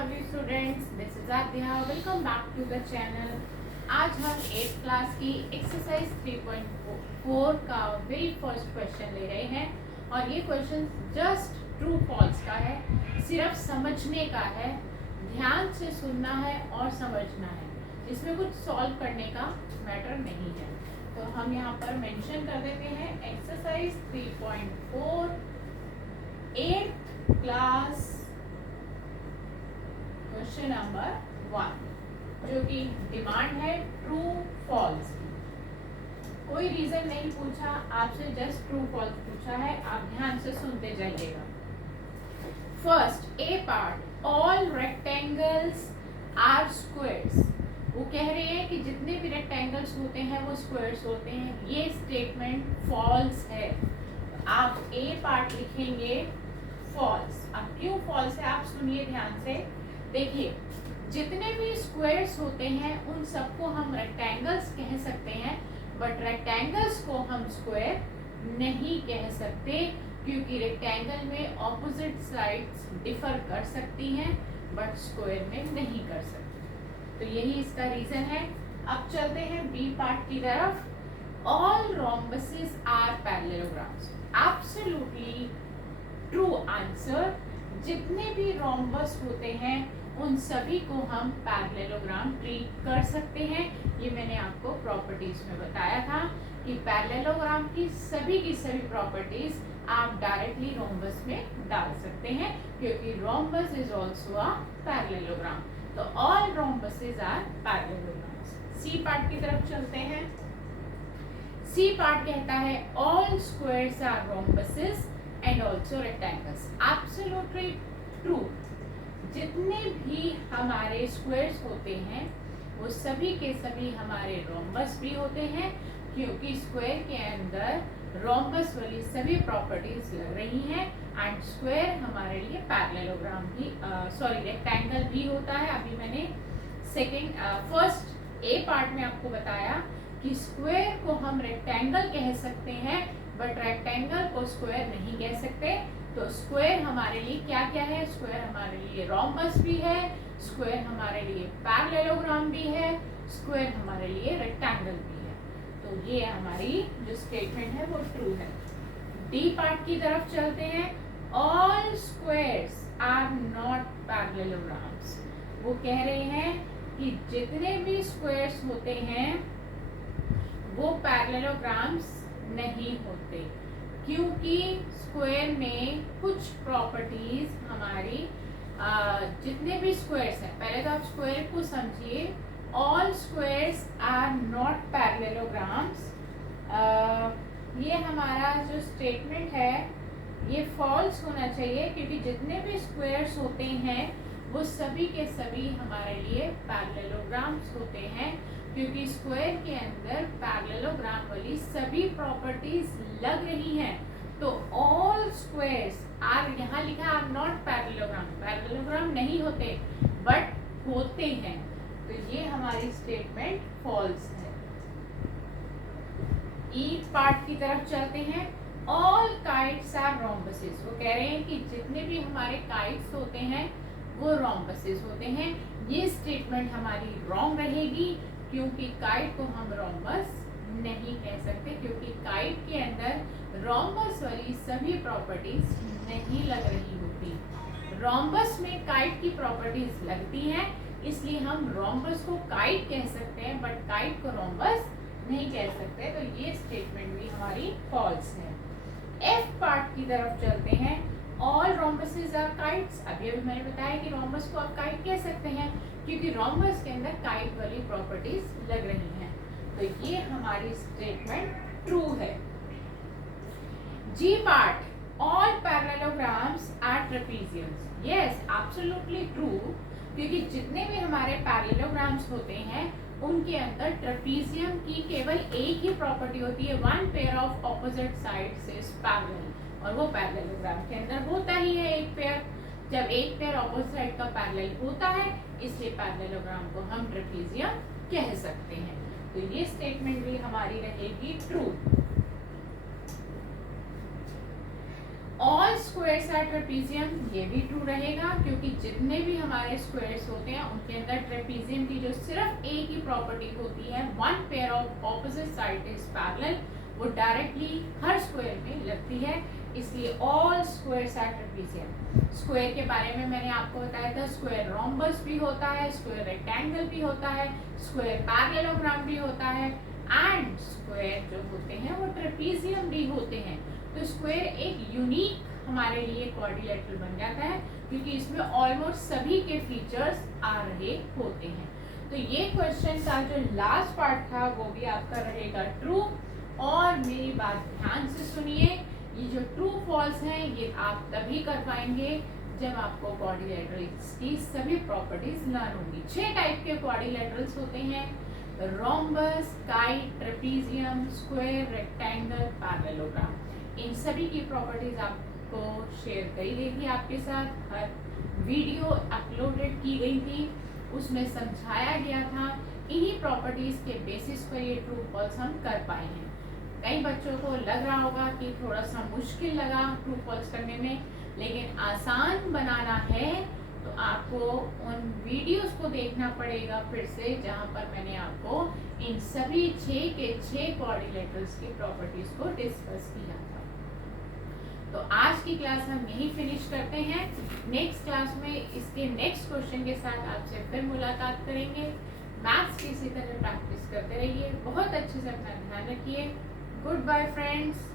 lovely students, this is Adya. Welcome back to the channel. आज हम 8th class की exercise 3.4 का very first question ले रहे हैं और ये क्वेश्चन जस्ट ट्रू फॉल्स का है, सिर्फ समझने का है, ध्यान से सुनना है और समझना है, इसमें कुछ सॉल्व करने का मैटर नहीं है। तो हम यहाँ पर मेंशन कर देते हैं exercise 3.4 8th class question number 1 जो कि डिमांड है ट्रू फॉल्स की। कोई रीजन नहीं पूछा आपसे, जस्ट ट्रू फॉल्स पूछा है, आप ध्यान से सुनते जाइएगा। First A part, all rectangles are squares. वो कह रहे हैं कि जितने भी रेक्टेंगल्स होते हैं वो स्क्वायर्स होते हैं। ये स्टेटमेंट फॉल्स है, आप ए पार्ट लिखेंगे फॉल्स। अब क्यों फॉल्स है आप सुनिए ध्यान से। देखिए, जितने भी स्क्वायर्स होते हैं उन सबको हम रेक्टेंगल्स कह सकते हैं, बट रेक्टेंगल्स को हम स्क्वायर नहीं कह सकते क्योंकि रेक्टेंगल में ऑपोजिट साइड्स डिफर कर सकती हैं बट स्क्वायर में नहीं कर सकती। तो यही इसका रीजन है। अब चलते हैं बी पार्ट की तरफ। All rhombuses are parallelograms. Absolutely true answer. जितने भी रोम्बस होते हैं उन सभी को हम पैरेललोग्राम ट्रीट कर सकते हैं। ये मैंने आपको प्रॉपर्टीज में बताया था कि पैरेललोग्राम की सभी प्रॉपर्टीज आप डायरेक्टली रोम्बस में डाल सकते हैं क्योंकि rhombus is also a parallelogram. तो all rhombuses are parallelograms. C part की तरफ चलते हैं। सी पार्ट कहता है all squares are rhombuses and also rectangles. Absolutely true. जितने भी हमारे स्क्वायर्स होते हैं वो सभी के सभी हमारे रोम्बस भी होते हैं क्योंकि स्क्वायर के अंदर रोम्बस वाली सभी प्रॉपर्टीज लग रही हैं एंड स्क्वायर हमारे लिए पैरेललोग्राम भी रेक्टेंगल भी होता है। अभी मैंने फर्स्ट ए पार्ट में आपको बताया कि स्क्वायर को हम रेक्टेंगल कह सकते हैं बट रेक्टेंगल को स्क्वायर नहीं कह सकते। तो स्क्वायर हमारे लिए क्या क्या है? स्क्वायर हमारे लिए रोम्बस भी है, स्क्वायर हमारे लिए पैरेललोग्राम भी है, स्क्वायर हमारे लिए रेक्टेंगल भी है। तो ये हमारी जो स्टेटमेंट है वो ट्रू है। डी पार्ट की तरफ चलते हैं। All squares are not parallelograms. वो कह रहे हैं कि जितने भी स्क्वायर्स होते हैं वो पैरेललोग्राम्स नहीं होते क्योंकि स्क्वायर में कुछ प्रॉपर्टीज हमारी जितने भी स्क्वायर्स हैं, पहले तो आप स्क्वायर को समझिए। All squares are not parallelograms. ये हमारा जो स्टेटमेंट है ये फॉल्स होना चाहिए क्योंकि जितने भी स्क्वायर्स होते हैं वो सभी के सभी हमारे लिए पैरेललोग्राम्स होते हैं क्योंकि स्क्वायर के अंदर पैरेललोग्राम वाली सभी प्रॉपर्टीज लग रही हैं। तो ऑल स्क्वायर्स आर, यहाँ लिखा आर नॉट पैरेललोग्राम, पैरेललोग्राम नहीं होते बट होते हैं। तो ये हमारी स्टेटमेंट फॉल्स है। ई पार्ट की तरफ चलते हैं। All kites are rhombuses. वो कह रहे हैं कि जितने भी हमारे काइट्स होते हैं वो रोम्बसेस होते हैं। ये स्टेटमेंट हमारी रॉन्ग रहेगी क्योंकि काइट को हम रोम्बस नहीं कह सकते क्योंकि काइट के अंदर रोम्बस वाली सभी प्रॉपर्टीज नहीं लग रही होती। रोम्बस में काइट की प्रॉपर्टीज लगती हैं इसलिए हम रोम्बस को काइट कह सकते हैं बट काइट को रोम्बस नहीं कह सकते। तो ये स्टेटमेंट भी हमारी फॉल्स है। एफ पार्ट की तरफ चलते हैं। All rhombuses are kites. अभी मैंने बताया कि रोम्बस को आप काइट कह सकते हैं क्योंकि रोम्बस के अंदर काइट वाली प्रॉपर्टीज लग रही हैं। तो ये हमारी स्टेटमेंट ट्रू है। G part, all parallelograms are trapeziums. Yes, absolutely true क्योंकि जितने भी हमारे पैरेललोग्राम्स होते हैं उनके अंदर ट्रेपेजियम की केवल एक ही प्रॉपर्टी होती है, one pair of opposite sides is parallel, और वो पैरेललोग्राम के अंदर होता ही है एक पेयर। जब एक पेयर ऑपोजिट साइड का पैरेलल होता है इसलिए पैरेललोग्राम को हम ट्रेपेजियम कह सकते हैं। तो ये स्टेटमेंट भी हमारी रहेगी true. All squares are trapezium, ये भी ट्रू रहेगा क्योंकि जितने भी हमारे स्क्वायर्स होते हैं उनके अंदर ट्रेपीजियम की जो सिर्फ एक ही प्रॉपर्टी होती है, one pair of opposite side is parallel, वो डायरेक्टली हर स्क्वायर में लगती है, इसलिए all squares are trapezium. Square के बारे में मैंने आपको बताया था, स्क्वायर रोम्बस भी होता है, स्क्वायर रेक्टेंगल भी होता है, स्क्वायर पैरेललोग्राम भी होता है, एंड स्क्वायर जो होते हैं वो ट्रेपीजियम भी होते हैं। तो स्क्वायर एक यूनिक हमारे लिए क्वाड्रिलेटरल बन जाता है क्योंकि इसमें ऑलमोस्ट सभी के फीचर्स आ रहे होते हैं। तो ये क्वेश्चन का जो लास्ट पार्ट था वो भी आपका रहेगा ट्रू। और मेरी बात ध्यान से सुनिए, ये जो ट्रू फॉल्स हैं ये आप तभी कर पाएंगे जब आपको क्वाड्रिलेटरल्स की सभी प्रॉपर्टीज लर्न होंगी। 6 टाइप के क्वाड्रिलेटरल्स होते हैं, rhombus, kite, trapezium, square, rectangle, parallelogram. इन सभी की प्रॉपर्टीज आपको शेयर करी गई थी आपके साथ, हर वीडियो अपलोडेड की गई थी, उसमें समझाया गया था। इन्हीं प्रॉपर्टीज के बेसिस पर ये ट्रू फॉल्स हम कर पाए हैं। कई बच्चों को लग रहा होगा कि थोड़ा सा मुश्किल लगा ट्रू फॉल्स करने में, लेकिन आसान बनाना है तो आपको उन वीडियोस को देखना पड़ेगा फिर से, जहां पर मैंने आपको इन सभी 6 के 6 क्वाड्रिलेटरल्स की प्रॉपर्टीज को डिस्कस किया था। तो आज की क्लास हम यहीं फिनिश करते हैं। नेक्स्ट क्लास में इसके नेक्स्ट क्वेश्चन के साथ आपसे फिर मुलाकात करेंगे। मैथ्स की इसी तरह प्रैक्टिस करते रहिए, बहुत अच्छे से अपना ध्यान रखिए। Goodbye friends.